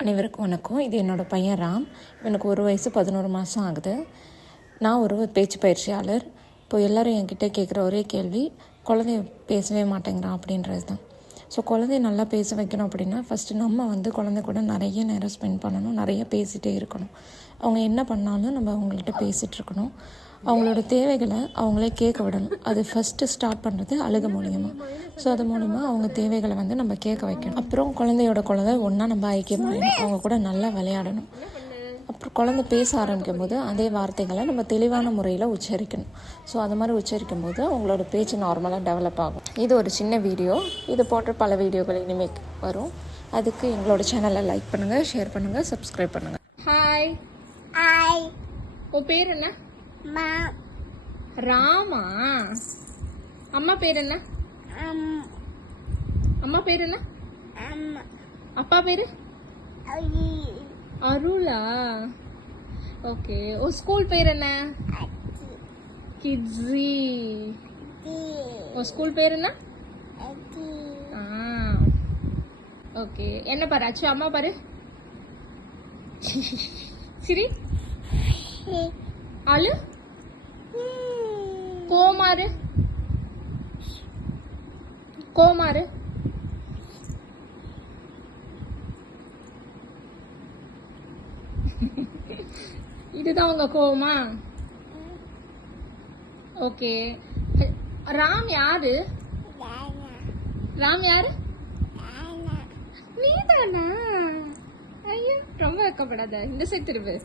அனைவருக்கும் வணக்கம். இது என்னோடய பையன் ராம். எனக்கு 1 வயசு 11 மாதம் ஆகுது. நான் ஒரு பேச்சு பயிற்சியாளர். இப்போ எல்லோரும் என்கிட்ட கேட்குற ஒரே கேள்வி, குழந்தைய பேசவே மாட்டேங்கிறான் அப்படின்றது தான். ஸோ குழந்தைய நல்லா பேச வைக்கணும் அப்படின்னா ஃபஸ்ட்டு நம்ம குழந்தை கூட நிறைய நேரம் ஸ்பெண்ட் பண்ணணும், நிறைய பேசிகிட்டே இருக்கணும். அவங்க என்ன பண்ணாலும் நம்ம அவங்கள்ட்ட பேசிகிட்டு இருக்கணும். அவங்களோட தேவைகளை அவங்களே கேட்க விடணும். அது ஃபஸ்ட்டு ஸ்டார்ட் பண்ணுறது அழுக மூலியமாக. ஸோ அது மூலிமா அவங்க தேவைகளை நம்ம கேட்க வைக்கணும். அப்புறம் குழந்தை ஒன்றா நம்ம ஐக்கியமாகணும், அவங்க கூட நல்லா விளையாடணும். அப்புறம் குழந்தை பேச ஆரம்பிக்கும் போது அதே வார்த்தைகளை நம்ம தெளிவான முறையில் உச்சரிக்கணும். ஸோ அது மாதிரி உச்சரிக்கும் போது அவங்களோட பேச்சு நார்மலாக டெவலப் ஆகும். இது ஒரு சின்ன வீடியோ. இது போன்ற பல வீடியோக்கள் இனிமேல் வரும். அதுக்கு எங்களோட சேனலை லைக் பண்ணுங்கள், ஷேர் பண்ணுங்கள், சப்ஸ்கிரைப் பண்ணுங்கள். ஹாய். ஹாய். உன் பேர் என்ன? ராமா. அம்மா பேர் என்ன? அம்மா பேர் என்ன? அப்பா பேரு? அருளா. ஓகே. உன் ஸ்கூல் பேர் என்ன? கிட்ஸி. உன் ஸ்கூல் பேர் என்ன? ஓகே. என்ன பாரு அச்சு, அம்மா பாரு. சரி. அழு. கோமாரு. கோமாரு. இதுதான் உங்க கோவமா? ஓகே. ராம் யாரு? ராம் யாரு? நீதானா? ஐயோ, ரொம்ப வைக்கப்படாத. இந்த சைடு திரும்ப.